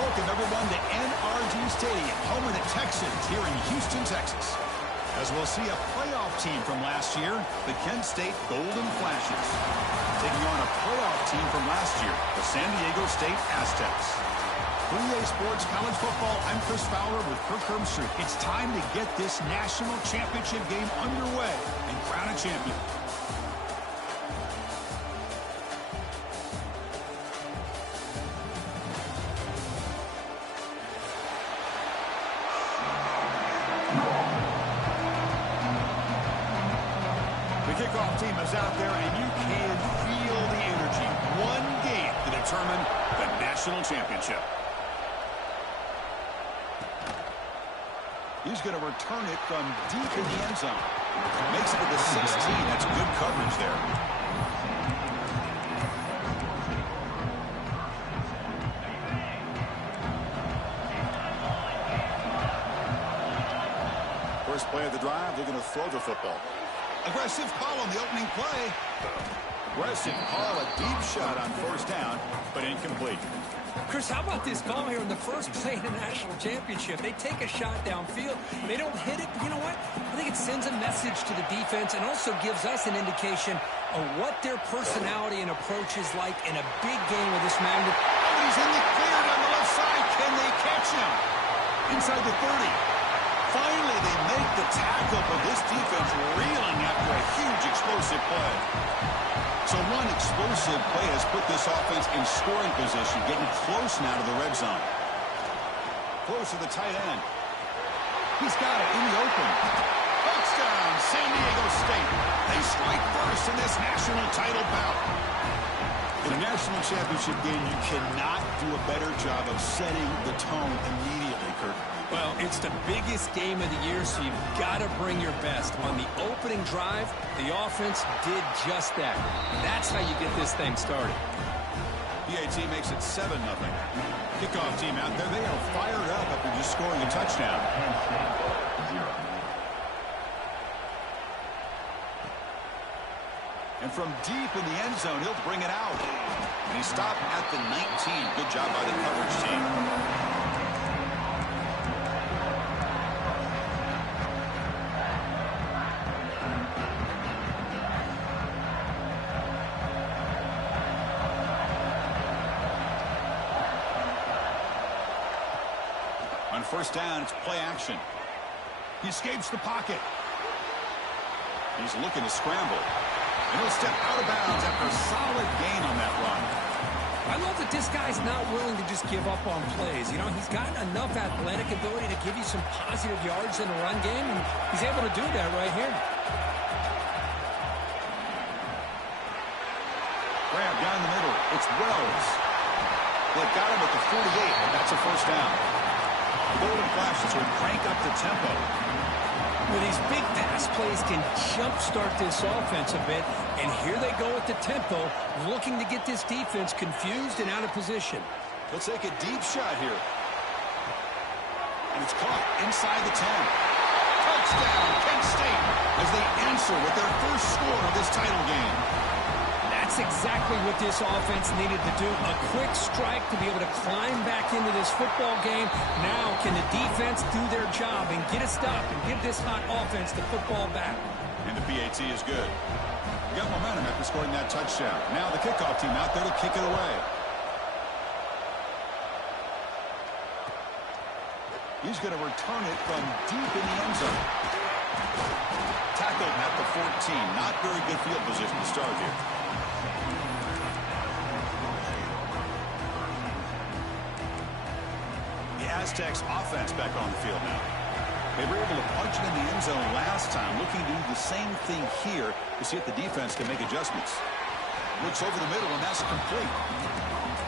Welcome, everyone, to NRG Stadium, home of the Texans here in Houston, Texas. As we'll see a playoff team from last year, the Kent State Golden Flashes, taking on a playoff team from last year, the San Diego State Aztecs. For EA Sports College Football, I'm Chris Fowler with Kirk Herbstreit. It's time to get this national championship game underway and crown a champion. The kickoff team is out there, and you can feel the energy. One game to determine the national championship. He's going to return it from deep in the end zone. Makes it to the 16. That's good coverage there. First play of the drive, they're going to throw the football. Aggressive call on the opening play. Aggressive call, a deep shot on first down, but incomplete. Chris, how about this call here in the first play of the national championship? They take a shot downfield. They don't hit it, but you know what? I think it sends a message to the defense and also gives us an indication of what their personality and approach is like in a big game of this magnitude. Oh, he's in the clear down the left side. Can they catch him? Inside the 30. Finally, they make the tackle, but this defense reeling after a huge explosive play. So one explosive play has put this offense in scoring position, getting close now to the red zone. Close to the tight end. He's got it in the open. Touchdown, San Diego State. They strike first in this national title bout. In a national championship game, you cannot do a better job of setting the tone immediately, Kirk. Well, it's the biggest game of the year, so you've got to bring your best. On the opening drive, the offense did just that. That's how you get this thing started. PAT makes it 7-0. Kickoff team out there, they are fired up after just scoring a touchdown. And from deep in the end zone, he'll bring it out. And he stopped at the 19. Good job by the coverage team. On first down, it's play action. He escapes the pocket. He's looking to scramble. And he'll step out of bounds after a solid gain on that run. I love that this guy's not willing to just give up on plays. You know, he's got enough athletic ability to give you some positive yards in the run game, and he's able to do that right here. Grab down the middle. It's Wells. They've got him at the 48, and that's a first down. The Golden Flashes will crank up the tempo. Well, these big pass plays can jumpstart this offense a bit, and here they go at the tempo, looking to get this defense confused and out of position. They'll take a deep shot here. And it's caught inside the 10. Touchdown, Kent State, as they answer with their first score of this title game. That's exactly what this offense needed to do. A quick strike to be able to climb back into this football game. Now, can the defense do their job and get a stop and give this hot offense the football back? And the PAT is good. We got momentum after scoring that touchdown. Now the kickoff team out there to kick it away. He's going to return it from deep in the end zone. Tackled at the 14. Not very good field position to start here. Aztecs offense back on the field now. They were able to punch it in the end zone last time, looking to do the same thing here to see if the defense can make adjustments. Looks over the middle, and that's complete.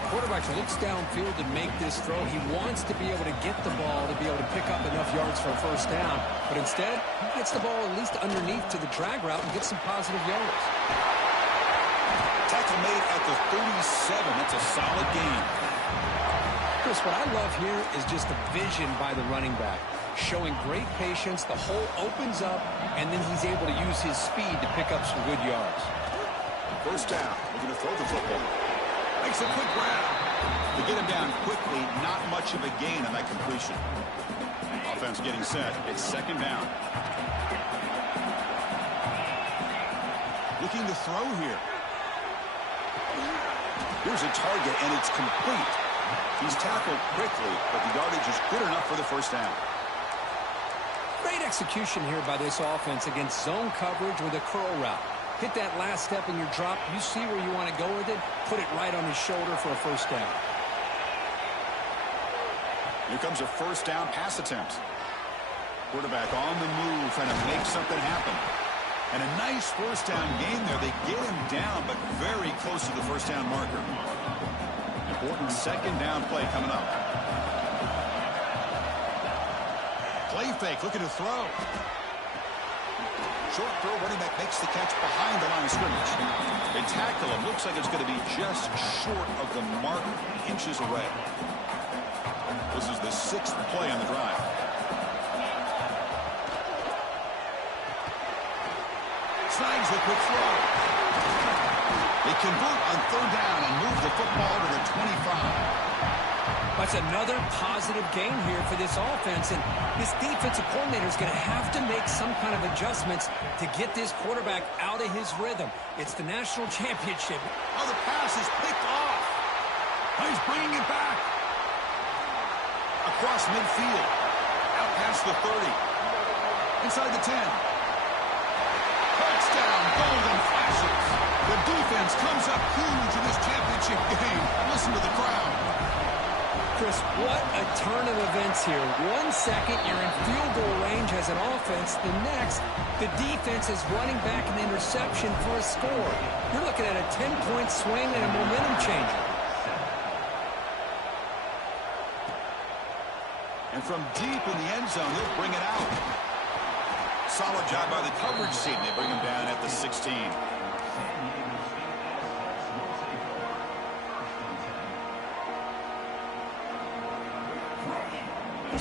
Quarterback looks downfield to make this throw. He wants to be able to get the ball to be able to pick up enough yards for a first down, but instead, he gets the ball at least underneath to the drag route and gets some positive yards. Tackle made at the 37. That's a solid gain. Chris, what I love here is just the vision by the running back. Showing great patience, the hole opens up, and then he's able to use his speed to pick up some good yards. First down, we're going to throw the football. Makes a quick grab. To get him down quickly, not much of a gain on that completion. Offense getting set. It's second down. Looking to throw here. Here's a target, and it's complete. He's tackled quickly, but the yardage is good enough for the first down. Great execution here by this offense against zone coverage with a curl route. Hit that last step in your drop. You see where you want to go with it. Put it right on his shoulder for a first down. Here comes a first down pass attempt. Quarterback on the move, trying to make something happen. And a nice first down gain there. They get him down, but very close to the first down marker. Important second down play coming up. Play fake, looking to throw. Short throw, running back makes the catch behind the line of scrimmage. They tackle him. Looks like it's going to be just short of the mark, inches away. This is the 6th play on the drive. Snags a quick throw. They convert on third down and move the football to the 25. That's another positive game here for this offense, and this defensive coordinator is going to have to make some kind of adjustments to get this quarterback out of his rhythm. It's the national championship. Oh, the pass is picked off. Oh, he's bringing it back. Across midfield. Out past the 30. Inside the 10. Touchdown, golden flashes. The defense comes up huge in this championship game. Listen to the crowd. Chris, what a turn of events here. 1 second, you're in field goal range as an offense. The next, the defense is running back an interception for a score. You're looking at a 10-point swing and a momentum changer. And from deep in the end zone, they'll bring it out. Solid job by the coverage team. They bring him down at the 16.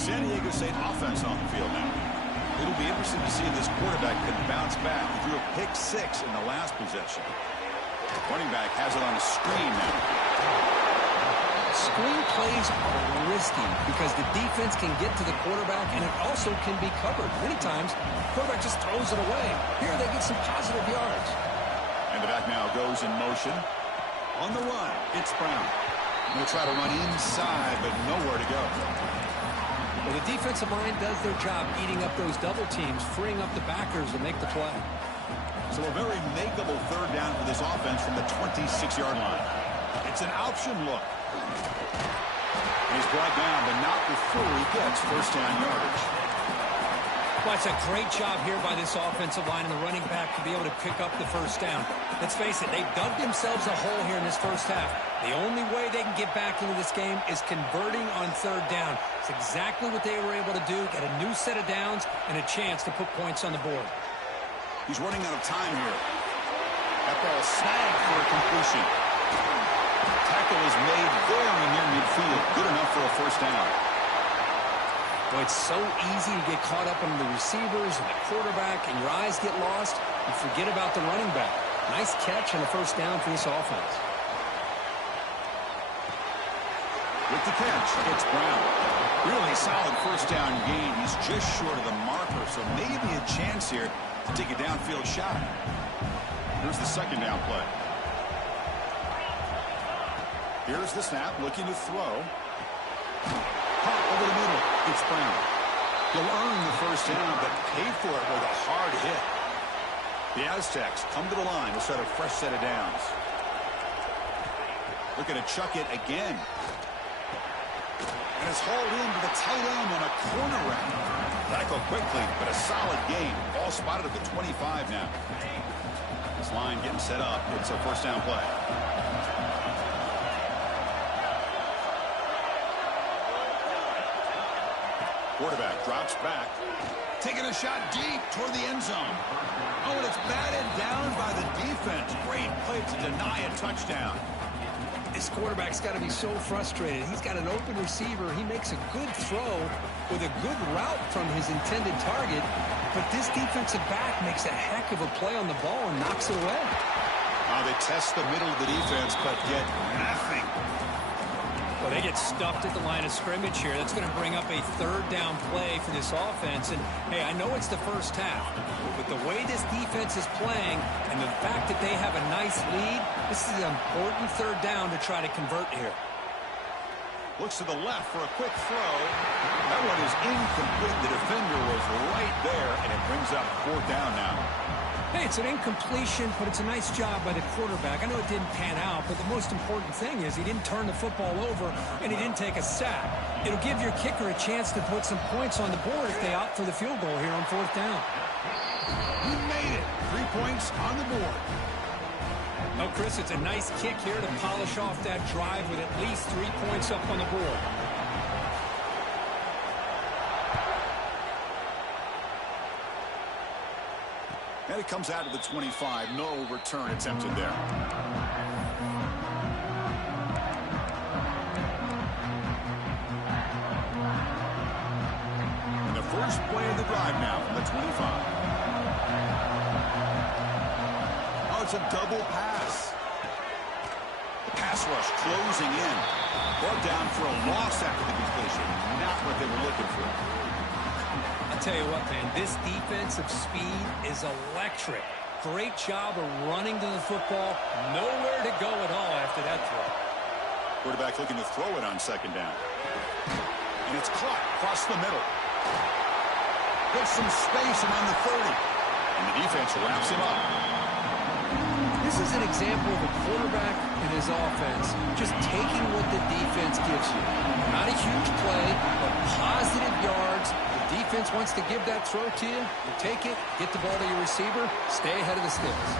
San Diego State offense on the field now. It'll be interesting to see if this quarterback can bounce back. He threw a pick 6 in the last possession. Running back has it on a screen now. Screen plays are risky because the defense can get to the quarterback, and it also can be covered. Many times, the quarterback just throws it away. Here they get some positive yards. And the back now goes in motion. On the run, it's Brown. They'll try to run inside, but nowhere to go. Well, the defensive line does their job eating up those double teams, freeing up the backers to make the play. So a very makeable third down for this offense from the 26-yard line. It's an option look. He's brought down, but not before he gets first down yardage. Well, it's a great job here by this offensive line and the running back to be able to pick up the first down. Let's face it, they've dug themselves a hole here in this first half. The only way they can get back into this game is converting on third down. It's exactly what they were able to do, get a new set of downs and a chance to put points on the board. He's running out of time here. That ball snagged for a completion. Tackle is made very near midfield. Good enough for a first down. Well, it's so easy to get caught up in the receivers and the quarterback, and your eyes get lost. You forget about the running back. Nice catch and a first down for this offense. With the catch, it's Brown. Really solid first down gain. He's just short of the marker, so maybe a chance here to take a downfield shot. Here's the second down play. Here's the snap, looking to throw. Pop over the middle. It's Brown. He'll earn the first down, but pay for it with a hard hit. The Aztecs come to the line to start a fresh set of downs. Looking to chuck it again. And it's hauled into the tight end on a corner route. Tackle quickly, but a solid gain. Ball spotted at the 25 now. This line getting set up. It's a first down play. Quarterback drops back. Taking a shot deep toward the end zone. Oh, and it's batted down by the defense. Great play to deny a touchdown. This quarterback's got to be so frustrated. He's got an open receiver. He makes a good throw with a good route from his intended target. But this defensive back makes a heck of a play on the ball and knocks it away. They test the middle of the defense, but get nothing. Well, they get stuffed at the line of scrimmage here. That's going to bring up a third down play for this offense. And, hey, I know it's the first half, but the way this defense is playing and the fact that they have a nice lead, this is an important third down to try to convert here. Looks to the left for a quick throw. That one is incomplete. The defender was right there, and it brings up fourth down now. Hey, it's an incompletion, but it's a nice job by the quarterback. I know it didn't pan out, but the most important thing is he didn't turn the football over, and he didn't take a sack. It'll give your kicker a chance to put some points on the board if they opt for the field goal here on fourth down. He made it. 3 points on the board. Oh, Chris, it's a nice kick here to polish off that drive with at least 3 points up on the board. And it comes out of the 25. No return attempted there. And the first play of the drive now from the 25. Oh, it's a double pass. The pass rush closing in. Brought down for a loss after the completion. Not what they were looking for. Tell you what, man, this defensive speed is electric. Great job of running to the football. Nowhere to go at all after that throw. Quarterback looking to throw it on second down. And it's caught across the middle. Gets some space around the 30. And the defense wraps him up. This is an example of a quarterback and his offense just taking what the defense gives you. Not a huge play, but positive yards. Defense wants to give that throw to you. You take it, get the ball to your receiver, stay ahead of the sticks.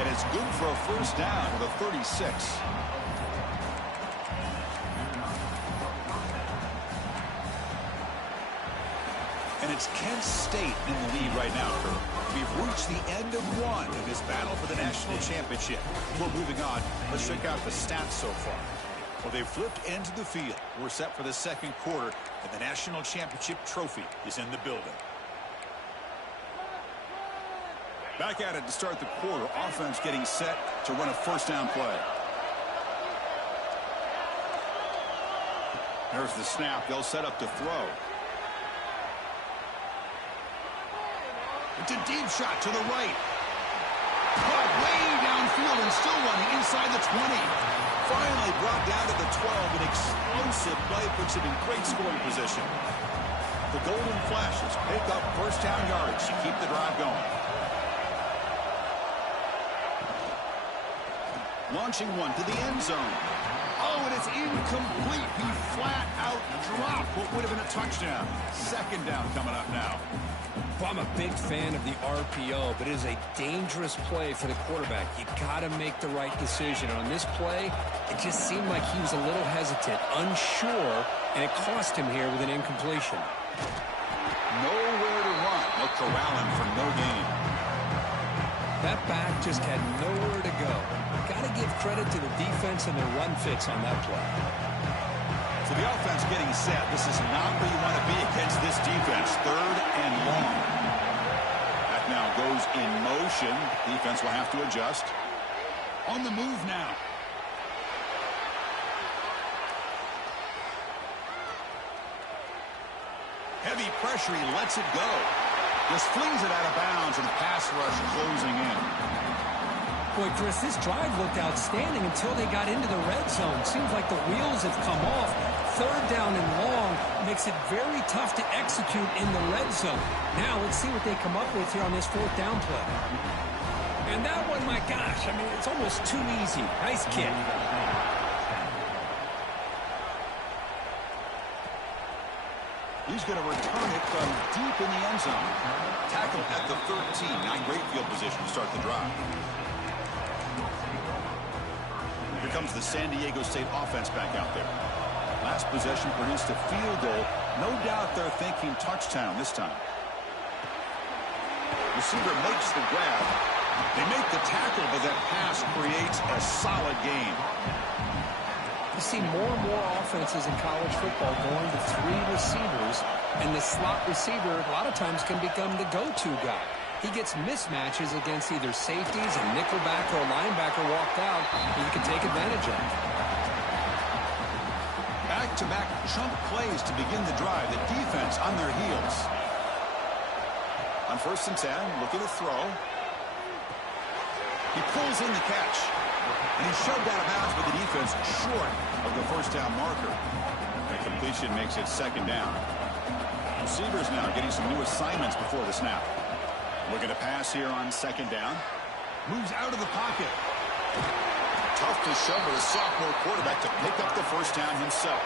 And it's good for a first down with a 36. And it's Kent State in the lead right now, Kurt. We've reached the end of one in this battle for the national championship. We're moving on. Let's check out the stats so far. Well, they've flipped into the field. We're set for the second quarter, and the national championship trophy is in the building. Back at it to start the quarter. Offense getting set to run a first down play. There's the snap. They'll set up to throw. It's a deep shot to the right. Caught way downfield and still running inside the 20. Finally brought down to the 12. An explosive play puts him in great scoring position. The Golden Flashes pick up first down yardage to keep the drive going. Launching one to the end zone. Oh, and it's incomplete. He flat out dropped what would have been a touchdown. Second down coming up now. Well, I'm a big fan of the RPO, but it is a dangerous play for the quarterback. You got to make the right decision. On this play, it just seemed like he was a little hesitant, unsure, and it cost him here with an incompletion. Nowhere to run. They'll corral him for no gain. That back just had nowhere to go. Got to give credit to the defense and their run fits on that play. So the offense getting set. This is not where you want to be against this defense. Third and long. That now goes in motion. Defense will have to adjust. On the move now. Heavy pressure. He lets it go. Just flings it out of bounds, and the pass rush closing in. Boy, Chris, this drive looked outstanding until they got into the red zone. Seems like the wheels have come off. Third down and long makes it very tough to execute in the red zone. Now let's see what they come up with here on this fourth down play. And that one, my gosh, I mean, it's almost too easy. Nice kick. He's going to return it from deep in the end zone. Tackle at the 13. Not great field position to start the drive. Here comes the San Diego State offense back out there. Last possession produced a field goal. No doubt they're thinking touchdown this time. Receiver makes the grab. They make the tackle, but that pass creates a solid gain. You see more and more offenses in college football going to 3 receivers, and the slot receiver a lot of times can become the go-to guy. He gets mismatches against either safeties, a nickelback, or a linebacker walked out, and you can take advantage of it. back-to-back chunk plays to begin the drive. The defense on their heels. On 1st and 10, looking to throw. He pulls in the catch. And he's shoved out of bounds with the defense short of the first down marker. The completion makes it 2nd down. Receivers now getting some new assignments before the snap. Looking to pass here on 2nd down. Moves out of the pocket. Tough to shovel the sophomore quarterback to pick up the first down himself.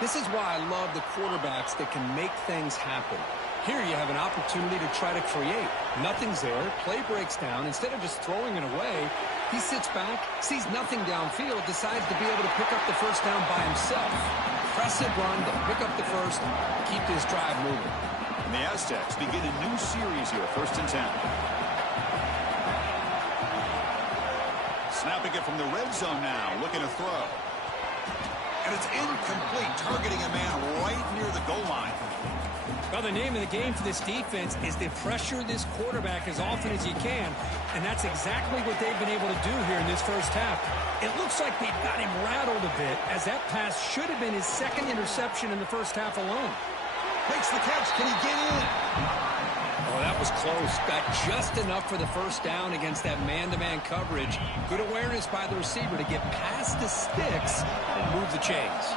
This is why I love the quarterbacks that can make things happen. Here you have an opportunity to try to create. Nothing's there. Play breaks down. Instead of just throwing it away, he sits back, sees nothing downfield, decides to be able to pick up the first down by himself. Impressive run to pick up the first, keep this drive moving. And the Aztecs begin a new series here, 1st and 10. Snapping it from the red zone now, looking to throw. And it's incomplete, targeting a man right near the goal line. Well, the name of the game for this defense is to pressure this quarterback as often as you can, and that's exactly what they've been able to do here in this first half. It looks like they've got him rattled a bit, as that pass should have been his 2nd interception in the first half alone. Makes the catch. Can he get in? Oh, that was close. Got just enough for the first down against that man-to-man coverage. Good awareness by the receiver to get past the sticks and move the chains.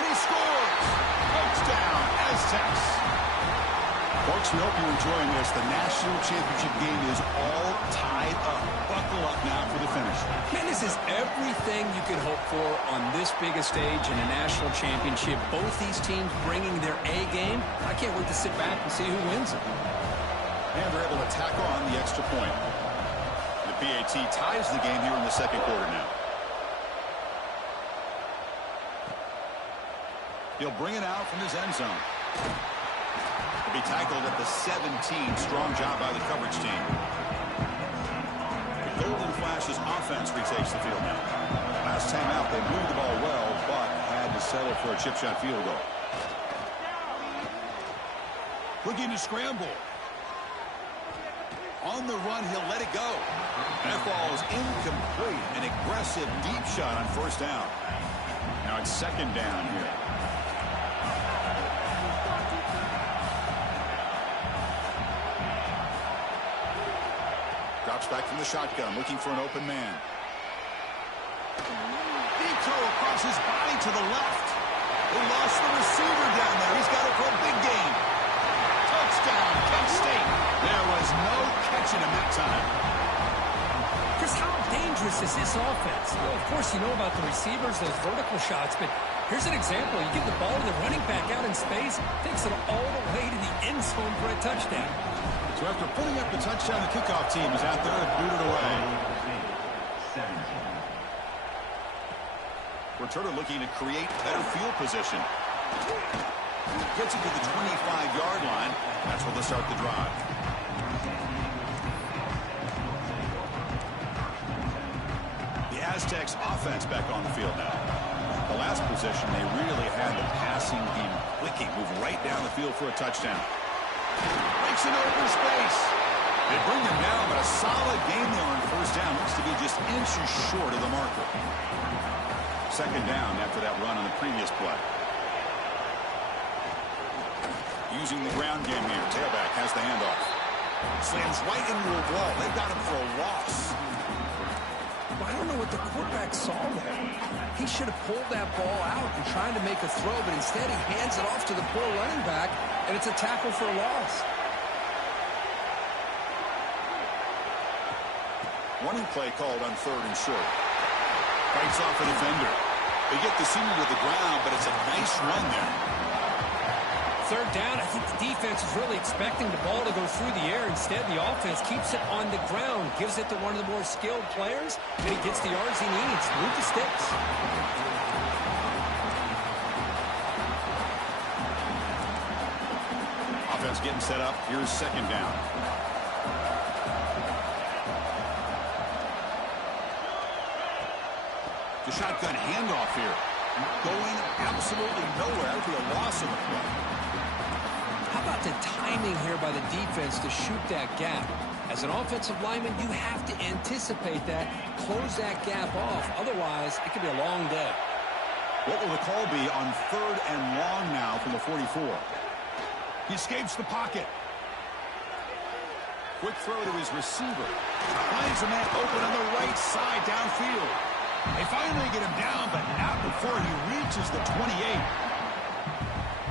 And he scores! Touchdown, Aztecs! Folks, we hope you're enjoying this. The national championship game is all tied up. Buckle up now for the finish. Man, this is everything you could hope for on this big a stage in a national championship. Both these teams bringing their A game. I can't wait to sit back and see who wins it. And they're able to tack on the extra point. The PAT ties the game here in the 2nd quarter now. He'll bring it out from his end zone. He'll be tackled at the 17. Strong job by the coverage team. The Golden Flashes offense retakes the field now. Last time out, they moved the ball well, but had to settle for a chip shot field goal. Looking to scramble. On the run, he'll let it go. That ball is incomplete. An aggressive deep shot on 1st down. Now it's 2nd down here. Drops back from the shotgun, looking for an open man. Deep throw across his body to the left. They lost the receiver down there. He's got it for a big game. Touchdown, Kent State. There was no catching him that time. Chris, how dangerous is this offense? Well, of course, you know about the receivers, those vertical shots, but here's an example. You give the ball to the running back out in space, takes it all the way to the end zone for a touchdown. So after putting up the touchdown, the kickoff team is out there to boot it away. Returner looking to create better field position. Gets it to the 25-yard line. That's where they'll start the drive. The Aztecs offense back on the field now. The last possession, they really had the passing game clicking, move right down the field for a touchdown. Makes an open space. They bring him down, but a solid game there on 1st down. Looks to be just inches short of the marker. 2nd down after that run on the previous play. Using the ground game here. Tailback has the handoff. Slams right into a wall. They've got him for a loss. Well, I don't know what the quarterback saw there. He should have pulled that ball out and tried to make a throw, but instead he hands it off to the poor running back, and it's a tackle for a loss. Running play called on 3rd and short. Fights off a defender. They get the senior to the ground, but it's a nice run there. 3rd down, I think the defense is really expecting the ball to go through the air. Instead, the offense keeps it on the ground, gives it to one of the more skilled players, and he gets the yards he needs. Move the sticks. Offense getting set up. Here's 2nd down. The shotgun handoff here. Going absolutely nowhere for a loss of the play. How about the timing here by the defense to shoot that gap? As an offensive lineman, you have to anticipate that, close that gap off. Otherwise, it could be a long day. What will the call be on 3rd and long now from the 44? He escapes the pocket. Quick throw to his receiver. Finds a man open on the right side downfield. They finally get him down, but not before he reaches the 28.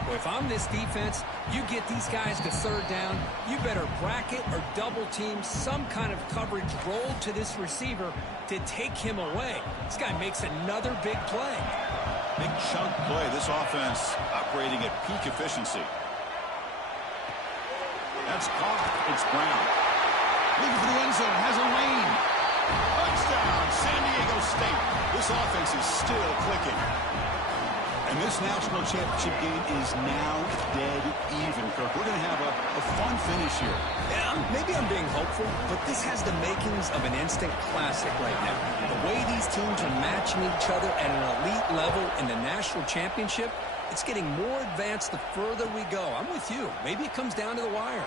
Well, if I'm this defense, you get these guys to 3rd down, you better bracket or double team some kind of coverage roll to this receiver to take him away. This guy makes another big play. Big chunk play. This offense operating at peak efficiency. That's caught. It's Brown. Looking for the end zone. Has a lane. Touchdown, San Diego State. This offense is still clicking. And this national championship game is now dead even, Kirk. We're going to have a fun finish here. Yeah, maybe I'm being hopeful, but this has the makings of an instant classic right now. The way these teams are matching each other at an elite level in the national championship, it's getting more advanced the further we go. I'm with you. Maybe it comes down to the wire.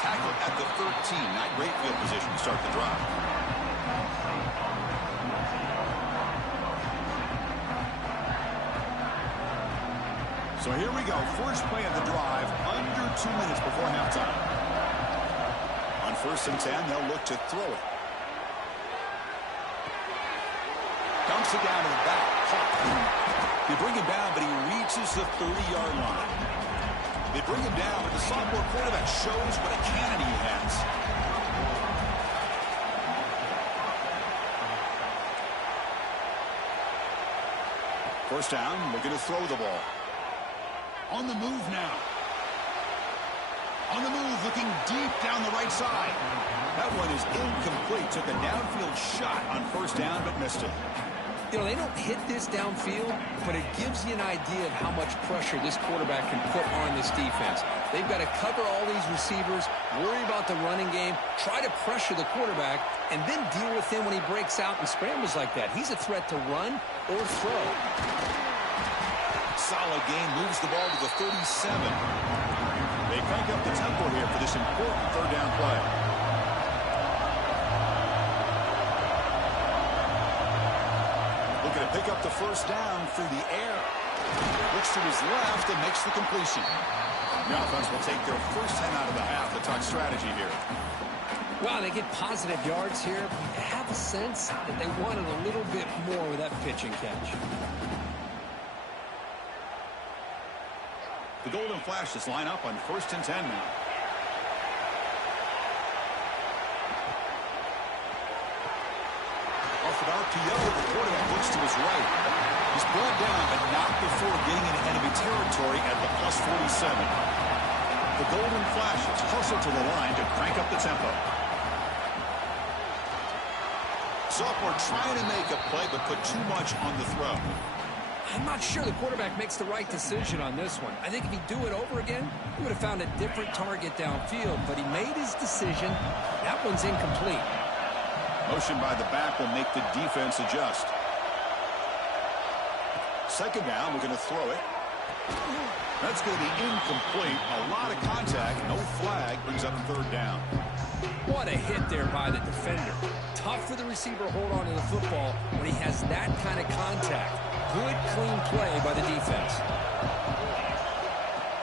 Tackle at the 13. Not great field position to start the drive. So here we go. First play of the drive, under 2 minutes before halftime. On 1st and 10, they'll look to throw it. Dumps it down to the back. They bring him down, but he reaches the 30-yard line. They bring him down, but the sophomore quarterback shows what a cannon he has. First down, looking to throw the ball. On the move now. On the move, looking deep down the right side. That one is incomplete. Took a downfield shot on 1st down, but missed it. You know, they don't hit this downfield, but it gives you an idea of how much pressure this quarterback can put on this defense. They've got to cover all these receivers, worry about the running game, try to pressure the quarterback, and then deal with him when he breaks out and scrambles like that. He's a threat to run or throw. Solid gain, moves the ball to the 37. They crank up the tempo here for this important 3rd down play. Looking to pick up the 1st down through the air. Looks to his left and makes the completion. The offense will take their first 10 out of the half to talk strategy here. Well, they get positive yards here. I have a sense that they wanted a little bit more with that pitch and catch. The Golden Flashes line up on 1st and 10 now. Off an RPO, the quarterback looks to his right. He's brought down, but not before getting into enemy territory at the +47. The Golden Flashes hustle to the line to crank up the tempo. Sophomore trying to make a play, but put too much on the throw. I'm not sure the quarterback makes the right decision on this one. I think if he'd do it over again, he would have found a different target downfield, but he made his decision. That one's incomplete. Motion by the back will make the defense adjust. 2nd down, we're going to throw it. That's going to be incomplete. A lot of contact, no flag, brings up 3rd down. What a hit there by the defender. Tough for the receiver to hold on to the football when he has that kind of contact. Good, clean play by the defense.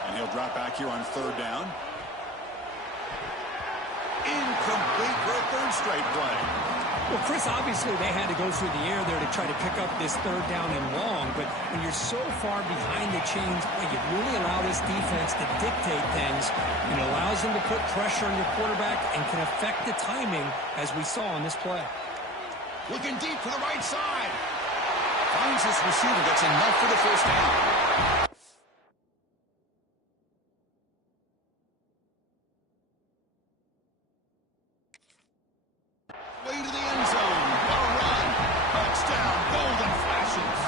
And he'll drop back here on 3rd down. Incomplete for a 3rd straight play. Well, Chris, obviously they had to go through the air there to try to pick up this 3rd down and long, but when you're so far behind the chains, you really allow this defense to dictate things, and it allows them to put pressure on your quarterback and can affect the timing, as we saw on this play. Looking deep to the right side. Finds his receiver, gets enough for the 1st down. Way to the end zone. What a run. Touchdown, Golden Flashes.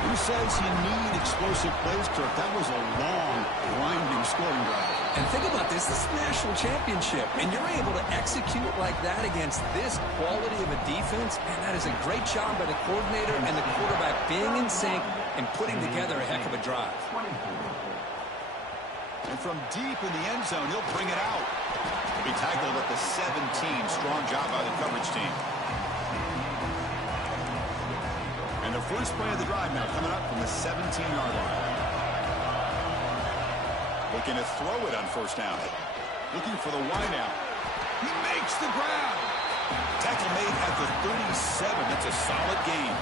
Who says you need explosive plays, Kirk? That was a long, grinding scoring drive. And think about this. This is the national championship, and you're able to execute like that against this quality of a defense. Man, that is a great job by the coordinator and the quarterback being in sync and putting together a heck of a drive. And from deep in the end zone, he'll bring it out. He'll be tackled at the 17. Strong job by the coverage team. And the first play of the drive now coming up from the 17-yard line. Looking to throw it on first down. Looking for the wideout. He makes the grab. Tackle made at the 37. That's a solid gain.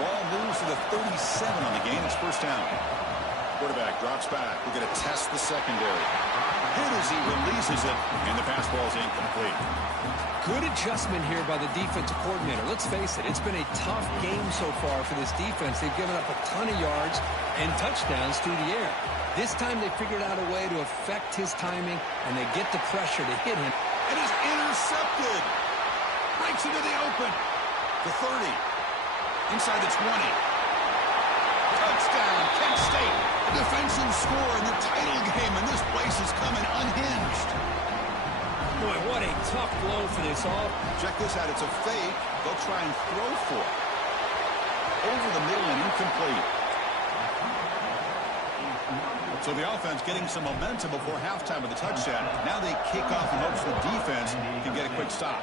Ball moves to the 37 on the gain. It's first down. Quarterback drops back. We're going to test the secondary. Hit as he releases it, and the pass ball is incomplete. Good adjustment here by the defensive coordinator. Let's face it, it's been a tough game so far for this defense. They've given up a ton of yards and touchdowns through the air. This time they figured out a way to affect his timing, and they get the pressure to hit him. It is intercepted. Breaks into the open. The 30. Inside the 20. Touchdown, Kent State. A defensive score in the title game, and this place is coming unhinged. Boy, what a tough blow for this all. Check this out. It's a fake. They'll try and throw for it. Over the middle and incomplete. So the offense getting some momentum before halftime with the touchdown. Now they kick off and hopes the defense can get a quick stop.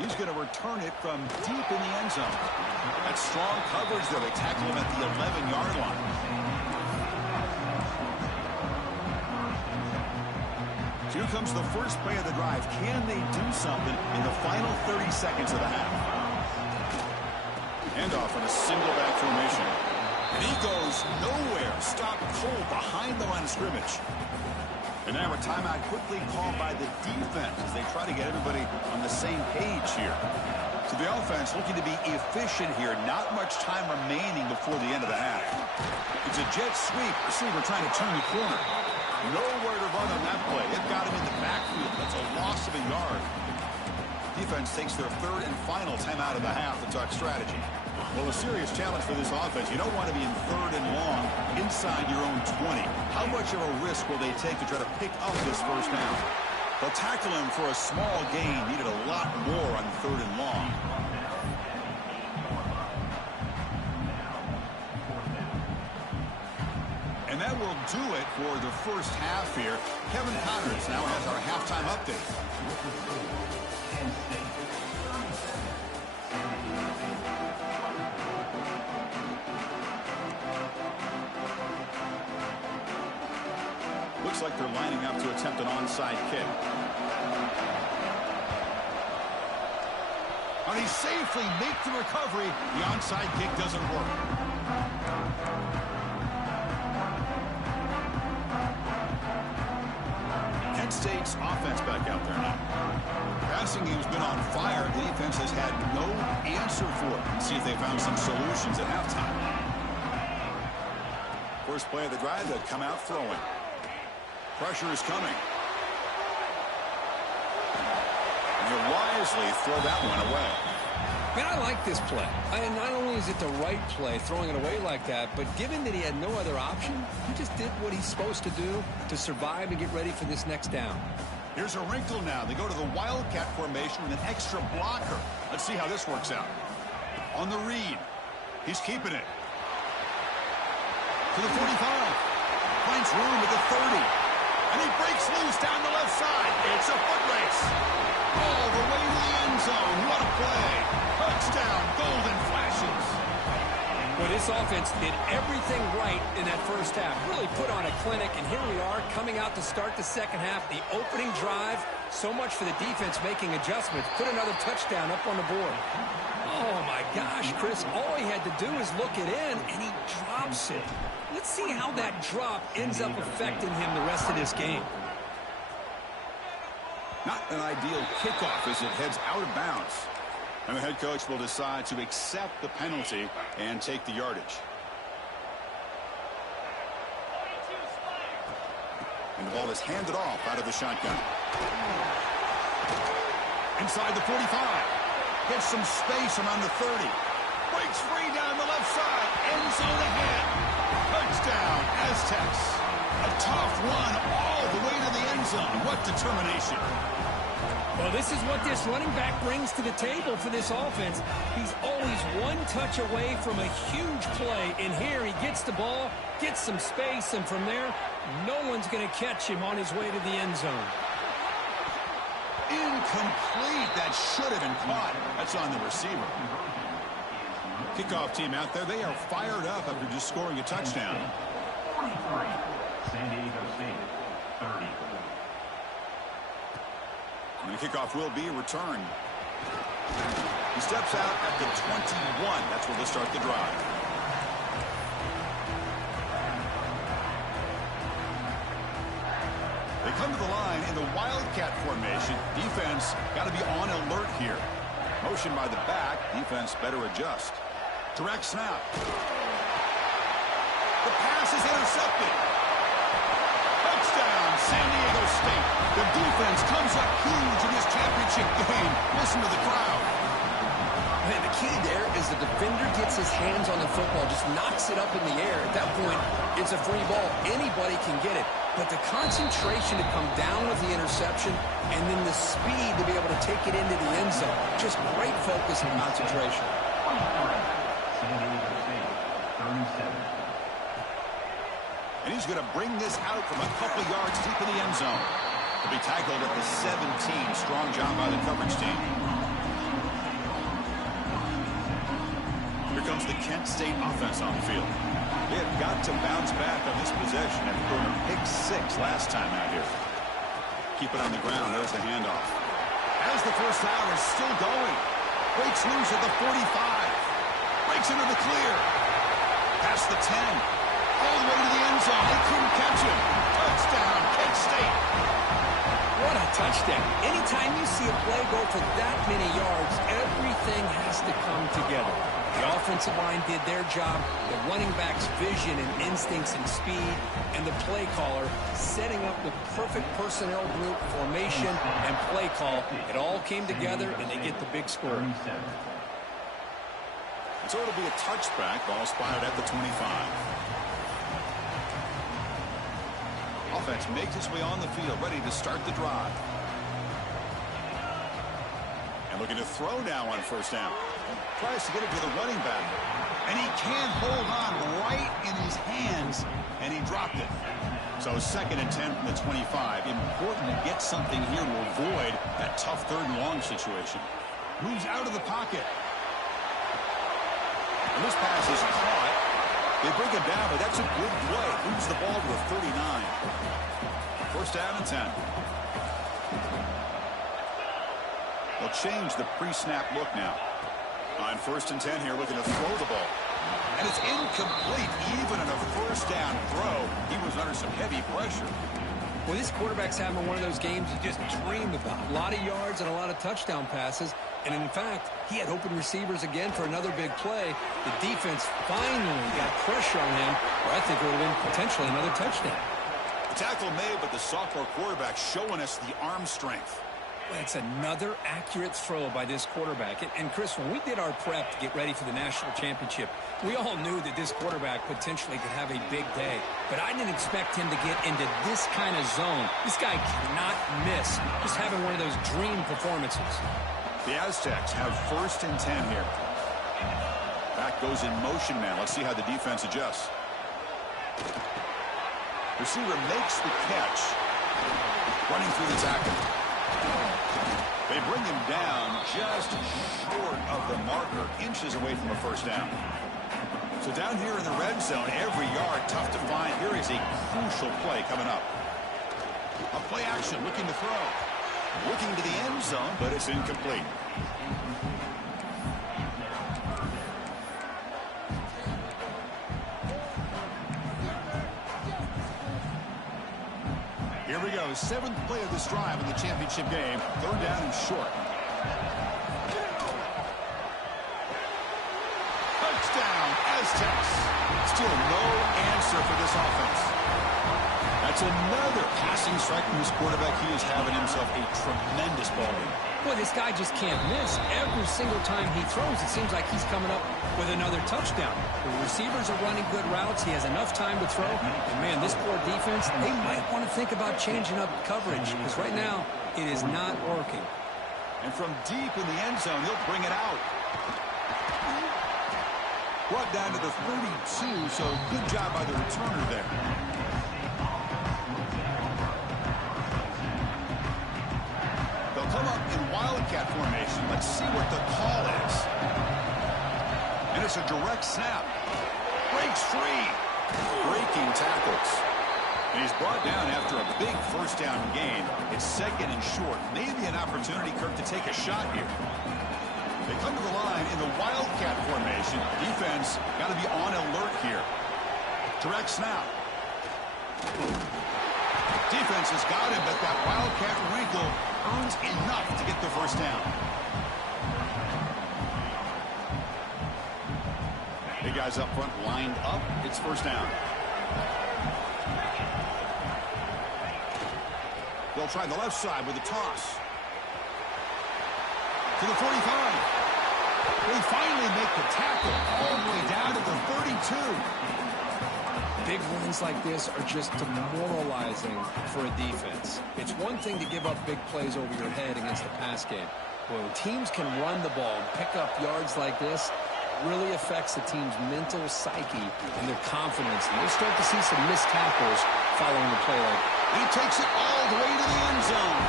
He's going to return it from deep in the end zone. That's strong coverage there. They tackle him at the 11-yard line. So here comes the first play of the drive. Can they do something in the final 30 seconds of the half? Handoff on a single back formation. And he goes nowhere. Stop cold behind the line of scrimmage. And now a timeout quickly called by the defense as they try to get everybody on the same page here. So the offense looking to be efficient here. Not much time remaining before the end of the half. It's a jet sweep. Receiver trying to turn the corner. Nowhere to run on that play. It got him in the backfield. That's a loss of a yard. Defense takes their third and final timeout of the half to talk strategy. Well, a serious challenge for this offense. You don't want to be in third and long inside your own 20. How much of a risk will they take to try to pick up this first down? They'll tackle him for a small gain. Needed a lot more on third and long. And that will do it for the first half here. Kevin Connors now has our halftime update. Looks like they're lining up to attempt an onside kick. And he safely makes the recovery. The onside kick doesn't work. Kent State's offense back out there now. Passing game's been on fire. The defense has had no answer for it. Let's see if they found some solutions at halftime. First play of the drive, they'll come out throwing. Pressure is coming. And he'll wisely throw that one away. Man, I like this play. And not only is it the right play, throwing it away like that, but given that he had no other option, he just did what he's supposed to do to survive and get ready for this next down. Here's a wrinkle now. They go to the Wildcat formation with an extra blocker. Let's see how this works out. On the read. He's keeping it. To the 45. Finds room at the 30. And he breaks loose down the left side. It's a foot race. All the way to the end zone. What a play. Touchdown, Golden Flashes. Well, this offense did everything right in that first half. Really put on a clinic, and here we are coming out to start the second half. The opening drive, so much for the defense making adjustments. Put another touchdown up on the board. Oh, my gosh, Chris. All he had to do is look it in, and he drops it. Let's see how that drop ends up affecting him the rest of this game. Not an ideal kickoff as it heads out of bounds. And the head coach will decide to accept the penalty and take the yardage. And the ball is handed off out of the shotgun. Inside the 45. Gets some space around the 30. Breaks free down the left side. End zone ahead. Touchdown, Aztecs. A tough run all the way to the end zone. What determination. Well, this is what this running back brings to the table for this offense. He's always one touch away from a huge play. And here he gets the ball, gets some space, and from there, no one's going to catch him on his way to the end zone. Incomplete. That should have been caught. That's on the receiver. Kickoff team out there, they are fired up after just scoring a touchdown. 43, San Diego State, 30. And the kickoff will be returned. He steps out at the 21. That's where they'll start the drive. They come to the line in the Wildcat formation. Defense got to be on alert here. Motion by the back. Defense better adjust. Direct snap. The pass is intercepted. Touchdown, San Diego State. The defense comes up huge in this championship game. Listen to the crowd. Man, the key there is the defender gets his hands on the football, just knocks it up in the air. At that point, it's a free ball. Anybody can get it. But the concentration to come down with the interception and then the speed to be able to take it into the end zone. Just great focus and concentration. 23, San Diego State, 37. And he's going to bring this out from a couple yards deep in the end zone. He'll be tackled at the 17. Strong job by the coverage team. Here comes the Kent State offense on the field. They have got to bounce back on this possession after throwing a pick 6 last time out here. Keep it on the ground. There's the handoff. As the first down is still going. Breaks loose at the 45. Breaks into the clear. Past the 10. All the way to the end zone. They couldn't catch him. Touchdown, Kent State. What a touchdown. Anytime you see a play go for that many yards, everything has to come together. The offensive line did their job, the running back's vision and instincts and speed, and the play caller setting up the perfect personnel group, formation, and play call. It all came together, and they get the big score. So it'll be a touchback. Ball spotted at the 25. Offense makes its way on the field, ready to start the drive. And looking to throw now on first down. Tries to get it to the running back. And he can't hold on right in his hands, and he dropped it. So 2nd and 10 from the 25. Important to get something here to avoid that tough 3rd and long situation. Moves out of the pocket. And this pass is caught. They bring it down, but that's a good play. Moves the ball to the 39. First down and 10. They'll change the pre-snap look now. On 1st and 10 here, looking to throw the ball. And it's incomplete, even in a first down throw. He was under some heavy pressure. Well, this quarterback's having one of those games you just dream about. A lot of yards and a lot of touchdown passes. And in fact, he had open receivers again for another big play. The defense finally got pressure on him, where I think it would have been potentially another touchdown. The tackle made, but the sophomore quarterback showing us the arm strength. Well, it's another accurate throw by this quarterback. And Chris, when we did our prep to get ready for the national championship, we all knew that this quarterback potentially could have a big day. But I didn't expect him to get into this kind of zone. This guy cannot miss. Just having one of those dream performances. The Aztecs have 1st and 10 here. Back goes in motion now. Let's see how the defense adjusts. Receiver makes the catch. Running through the tackle. They bring him down just short of the marker, inches away from a first down. So down here in the red zone, every yard tough to find. Here is a crucial play coming up. A play action, looking to throw. Looking to the end zone, but it's incomplete. Here we go, 7th play of this drive in the championship game. 3rd down and short. Touchdown, Aztecs. Still no answer for this offense. That's another passing strike from this quarterback. He is having himself a tremendous ball game. Boy, this guy just can't miss. Every single time he throws, it seems like he's coming up with another touchdown. The receivers are running good routes. He has enough time to throw. And, man, this poor defense, they might want to think about changing up coverage because right now It is not working. And from deep in the end zone, he'll bring it out. Brought down to the 32, so good job by the returner there. They'll come up in wildcat formation. Let's see what the call is. And it's a direct snap. Breaks free. Breaking tackles. And he's brought down after a big first down gain. It's second and short. Maybe an opportunity, Kirk, to take a shot here. They come to the line in the wildcat formation. Defense got to be on alert here. Direct snap. Defense has got him, but that wildcat wrinkle earns enough to get the first down. Big guys up front lined up. It's first down. They'll try the left side with a toss. To the 45. They finally make the tackle all the way down to the 32. Big runs like this are just demoralizing for a defense. It's one thing to give up big plays over your head against the pass game. When teams can run the ball and pick up yards like this, it really affects the team's mental psyche and their confidence. And you start to see some missed tackles following the play like that. He takes it all the way to the end zone.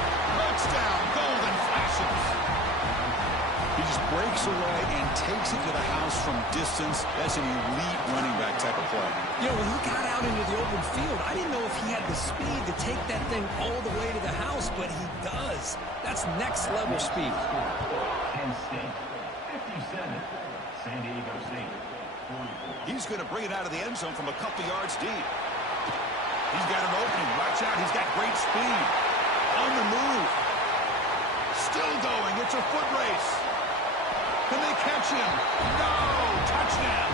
Touchdown, golden flashes. He just breaks away and takes it to the house from distance. That's an elite running back type of play. You know, when he got out into the open field, I didn't know if he had the speed to take that thing all the way to the house, but he does. That's next level speed. Penn State, 57. San Diego State, 44. He's going to bring it out of the end zone from a couple yards deep. He's got an opening. Watch out. He's got great speed. On the move. Still going. It's a foot race. Can they catch him? No! Touchdown!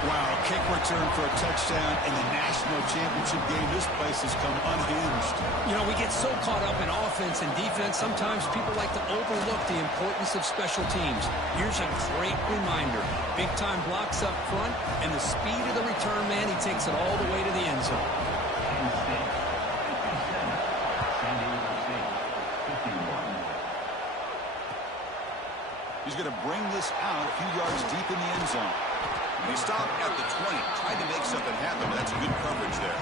Wow, kick return for a touchdown in the national championship game. This place has come unhinged. You know, we get so caught up in offense and defense, sometimes people like to overlook the importance of special teams. Here's a great reminder. Big-time blocks up front, and the speed of the return man, he takes it all the way to the end zone. Penn State, 57. San Diego State, 51. He's going to bring this out a few yards deep in the end zone. They stop at the 20. Tried to make something happen, but that's good coverage there.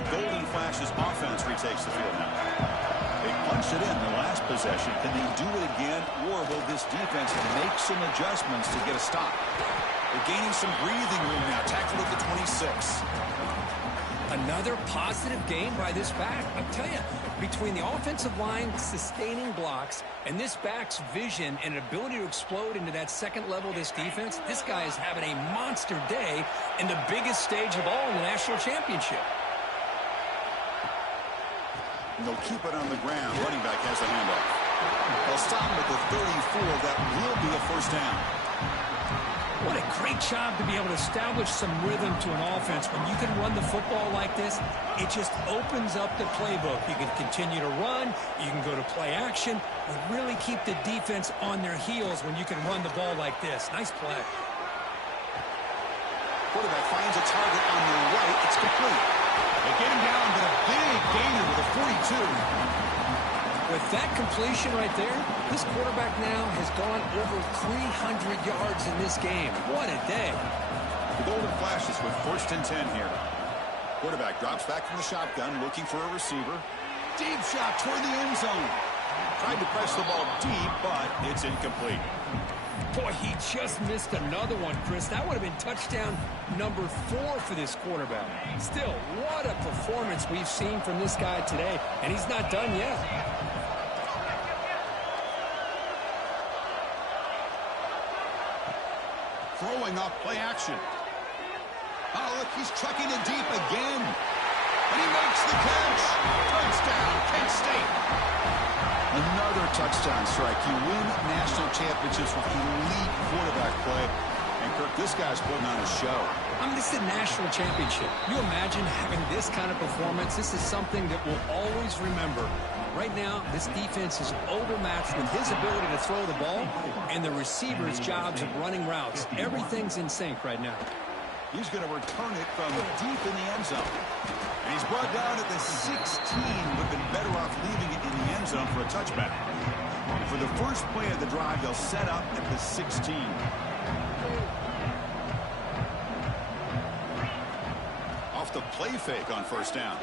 The Golden Flashes offense retakes the field now. They punched it in the last possession. Can they do it again, or will this defense make some adjustments to get a stop? They're gaining some breathing room now. Tackled at the 26. Another positive game by this back. I'll tell you, between the offensive line sustaining blocks and this back's vision and ability to explode into that second level of this defense, this guy is having a monster day in the biggest stage of all in the national championship. And they'll keep it on the ground. Running back has the handoff. They'll stop him at the 34. That will be a first down. What a great job to be able to establish some rhythm to an offense. When you can run the football like this, it just opens up the playbook. You can continue to run. You can go to play action. And really keep the defense on their heels when you can run the ball like this. Nice play. Quarterback finds a target on the right. It's complete. They get him down, but a big gainer with a 42. With that completion right there, this quarterback now has gone over 300 yards in this game. What a day. The Golden Flashes with first and 10 here. Quarterback drops back from the shotgun, looking for a receiver. Deep shot toward the end zone. Tried to press the ball deep, but it's incomplete. Boy, he just missed another one, Chris. That would have been touchdown number 4 for this quarterback. Still, what a performance we've seen from this guy today, and he's not done yet. Throwing off play action. Oh, look, he's trucking it deep again. And he makes the catch. Touchdown, Kent State. Another touchdown strike. You win national championships with elite quarterback play. And, Kirk, this guy's putting on a show. I mean, this is a national championship. You imagine having this kind of performance? This is something that we'll always remember. Right now, this defense is overmatched with his ability to throw the ball and the receiver's jobs of running routes. Everything's in sync right now. He's going to return it from deep in the end zone. And he's brought down at the 16. Would have been better off leaving it in the end zone for a touchback. For the first play of the drive, they'll set up at the 16. Off the play fake on first down.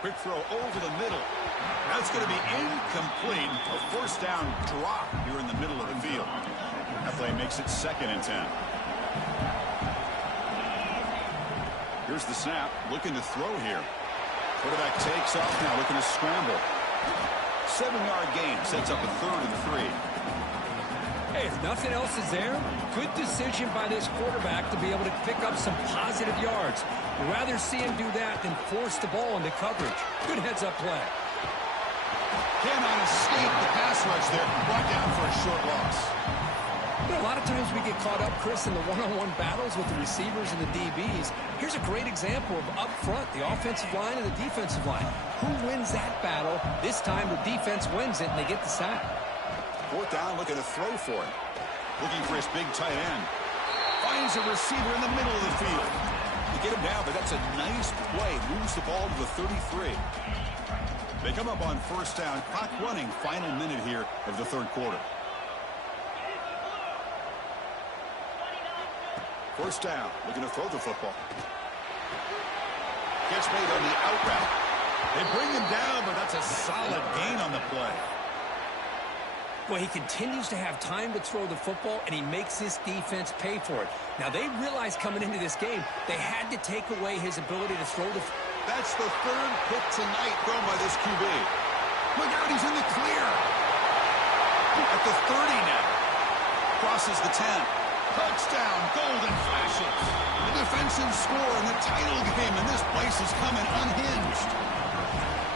Quick throw over the middle. That's going to be incomplete. A first down drop here in the middle of the field. That play makes it 2nd and 10. Here's the snap. Looking to throw here. Quarterback takes off now, looking to scramble. 7-yard gain sets up a 3rd and 3. Hey, if nothing else is there, good decision by this quarterback to be able to pick up some positive yards. I'd rather see him do that than force the ball into coverage. Good heads-up play. Cannot escape the pass rush there. Brought down for a short loss. You know, a lot of times we get caught up, Chris, in the one-on-one battles with the receivers and the DBs. Here's a great example of up front, the offensive line and the defensive line. Who wins that battle? This time the defense wins it and they get the sack. 4th down, looking to throw for it. Looking for his big tight end. Finds a receiver in the middle of the field. They get him down, but that's a nice play. Moves the ball to the 33. They come up on first down. Clock running, final minute here of the 3rd quarter. First down, looking to throw the football. Catch made on the out route. They bring him down, but that's a solid gain on the play. Well, he continues to have time to throw the football, and he makes this defense pay for it. Now, they realized coming into this game, they had to take away his ability to throw the... That's the 3rd pick tonight thrown by this QB. Look out, he's in the clear. At the 30 now. Crosses the 10. Touchdown, golden flashes. The defensive score in the title game, and this place is coming unhinged.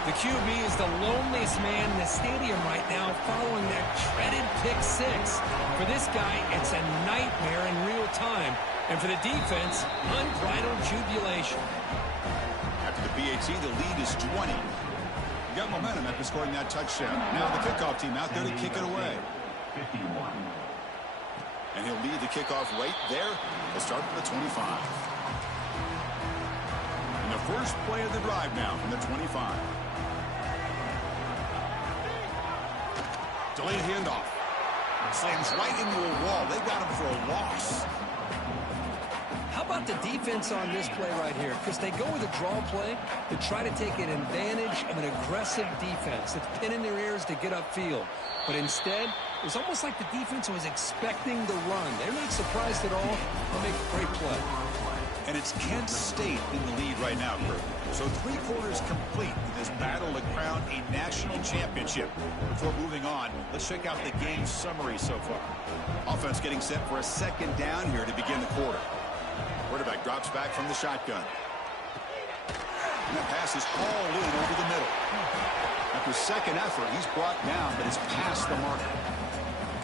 The QB is the loneliest man in the stadium right now following that dreaded pick 6. For this guy, it's a nightmare in real time. And for the defense, unbridled jubilation. After the PAT, the lead is 20. You got momentum after scoring that touchdown. Now the kickoff team out there to kick it away. 51. And he'll lead the kickoff right there. They'll start from the 25. And the first play of the drive now from the 25. Delayed handoff. Slams right into a wall. They got him for a loss. How about the defense on this play right here? Because they go with a draw play to try to take an advantage of an aggressive defense that's pinning their ears to get upfield. But instead, it was almost like the defense was expecting the run. They're not surprised at all. They'll make a great play. And it's Kent State in the lead right now, Kurt. So 3 quarters complete in this battle to crown a national championship. Before moving on, let's check out the game summary so far. Offense getting set for a 2nd down here to begin the quarter. Quarterback drops back from the shotgun. And the pass is hauled in over the middle. After 2nd effort, he's brought down, but it's past the marker.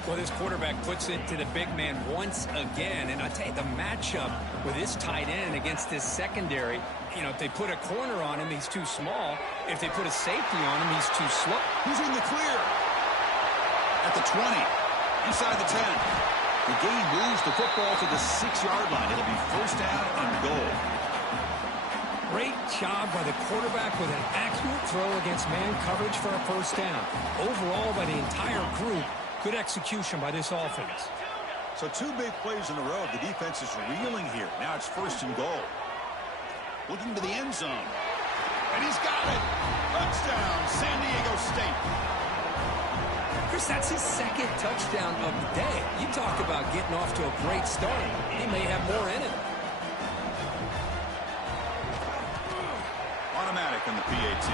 Well, this quarterback puts it to the big man once again. And I tell you, the matchup with this tight end against this secondary, you know, if they put a corner on him, he's too small. If they put a safety on him, he's too slow. He's in the clear. At the 20. Inside the 10. The game moves the football to the 6-yard line. It'll be first down and goal. Great job by the quarterback with an accurate throw against man coverage for a first down. Overall, by the entire group, good execution by this offense. So 2 big plays in a row. The defense is reeling here. Now it's first and goal. Looking to the end zone. And he's got it. Touchdown, San Diego State. Chris, that's his 2nd touchdown of the day. You talk about getting off to a great start. He may have more in it. Automatic on the PAT.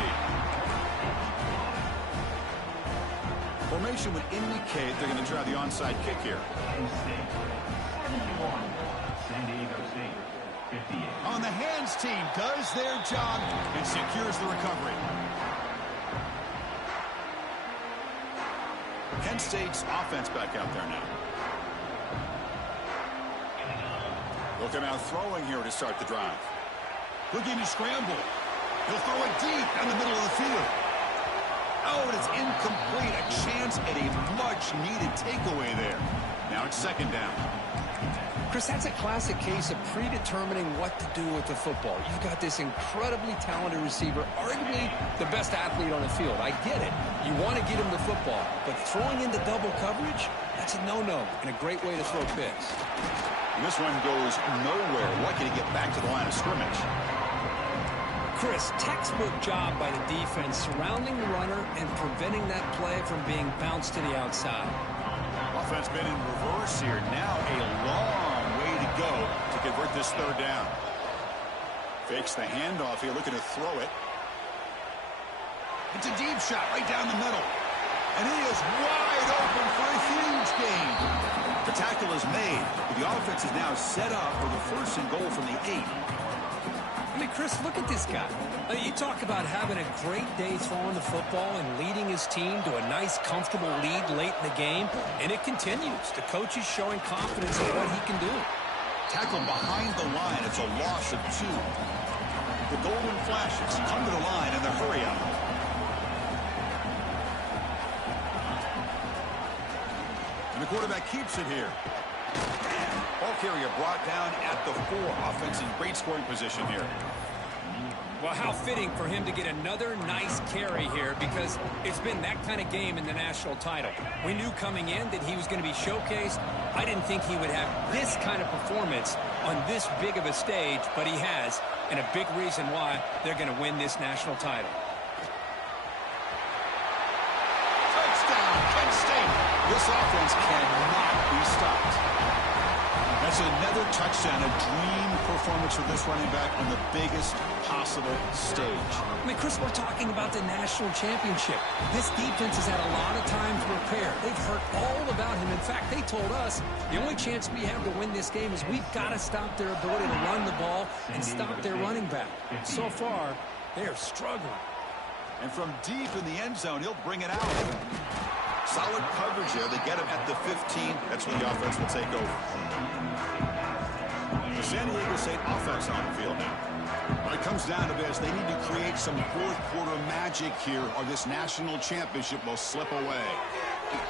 Formation would indicate they're going to try the onside kick here. San Diego State, 58. On the hands team does their job and secures the recovery. Kent State's offense back out there now. They'll come out throwing here to start the drive. Looking to scramble. He'll throw it deep down the middle of the field. Oh, and it's incomplete. A chance at a much-needed takeaway there. Now it's 2nd down. Chris, that's a classic case of predetermining what to do with the football. You've got this incredibly talented receiver, arguably the best athlete on the field. I get it. You want to get him the football, but throwing into double coverage, that's a no-no and a great way to throw picks. This one goes nowhere. Lucky to get back to the line of scrimmage. Chris, textbook job by the defense surrounding the runner and preventing that play from being bounced to the outside. Offense been in reverse here. Now a long way to go to convert this third down. Fakes the handoff here, looking to throw it. It's a deep shot right down the middle. And he is wide open for a huge gain. The tackle is made, but the offense is now set up for the first and goal from the 8. I mean, Chris, look at this guy. You talk about having a great day throwing the football and leading his team to a nice, comfortable lead late in the game, and it continues. The coach is showing confidence in what he can do. Tackle behind the line. It's a loss of 2. The golden flashes come to the line in the hurry-up. And the quarterback keeps it here. Ball carrier brought down at the 4. Offense in great scoring position here. Well, how fitting for him to get another nice carry here, because it's been that kind of game in the national title. We knew coming in that he was going to be showcased. I didn't think he would have this kind of performance on this big of a stage, but he has, and a big reason why they're going to win this national title. Touchdown, Kent State. This offense cannot be stopped. That's another touchdown, a dream performance for this running back on the biggest possible stage. I mean, Chris, we're talking about the national championship. This defense has had a lot of time to prepare. They've heard all about him. In fact, they told us the only chance we have to win this game is we've got to stop their ability to run the ball and stop their running back. So far, they are struggling. And from deep in the end zone, he'll bring it out. Solid coverage here. They get him at the 15. That's when the offense will take over. The San Diego State offense on the field now. When it comes down to this, they need to create some fourth-quarter magic here, or this national championship will slip away.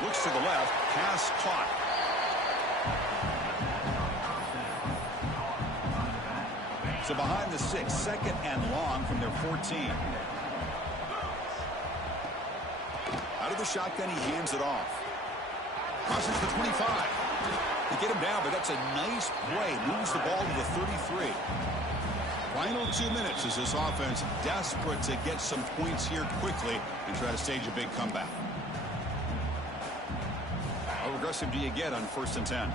Looks to the left. Pass caught. So behind the 6, second and long from their 14. Out of the shotgun, he hands it off. Crosses the 25. They get him down, but that's a nice play. Moves the ball to the 33. Final 2 minutes as this offense desperate to get some points here quickly and try to stage a big comeback. How aggressive do you get on 1st and 10?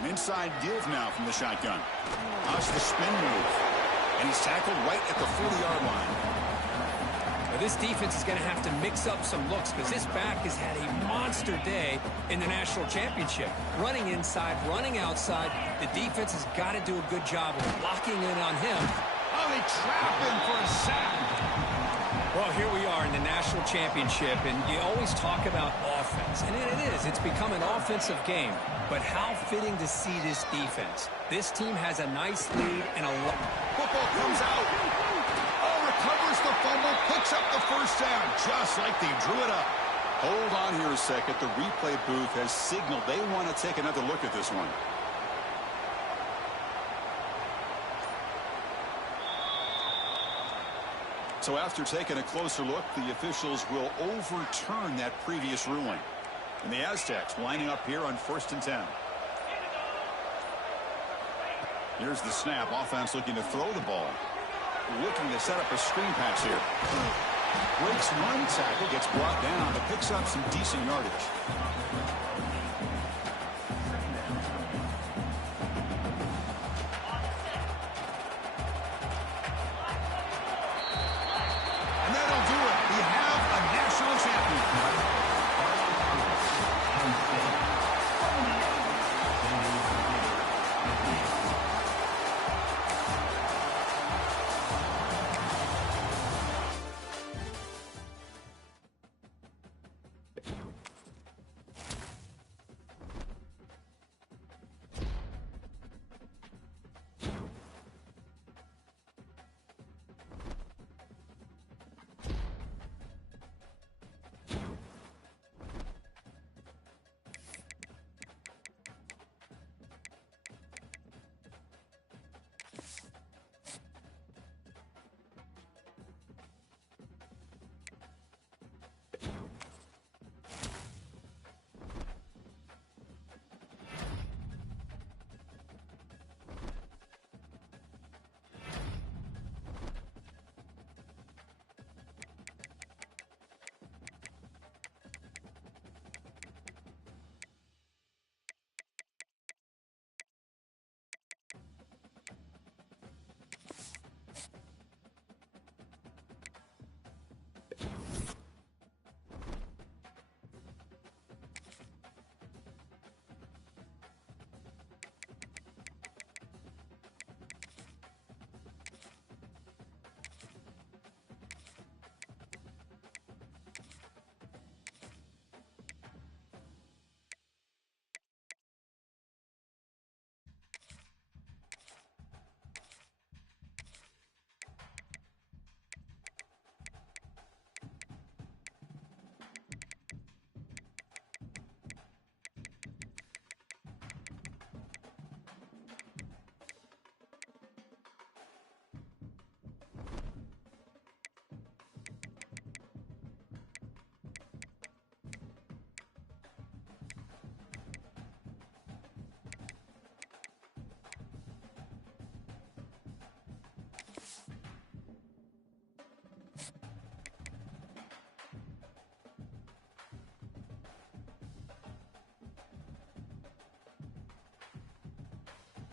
An inside give now from the shotgun. How's the spin move? And he's tackled right at the 40-yard line. Now, this defense is going to have to mix up some looks, because this back has had a monster day in the national championship. Running inside, running outside. The defense has got to do a good job of locking in on him. Oh, they trap him for a sack. Well, here we are in the national championship, and you always talk about offense. And it is. It's become an offensive game. But how fitting to see this defense. This team has a nice lead and a... Football comes out. Oh, recovers the fumble, picks up the first down, just like they drew it up. Hold on here a second. The replay booth has signaled they want to take another look at this one. So after taking a closer look, the officials will overturn that previous ruling. And the Aztecs lining up here on 1st and 10. Here's the snap. Offense looking to throw the ball. Looking to set up a screen pass here. Breaks one tackle, gets brought down, but picks up some decent yardage.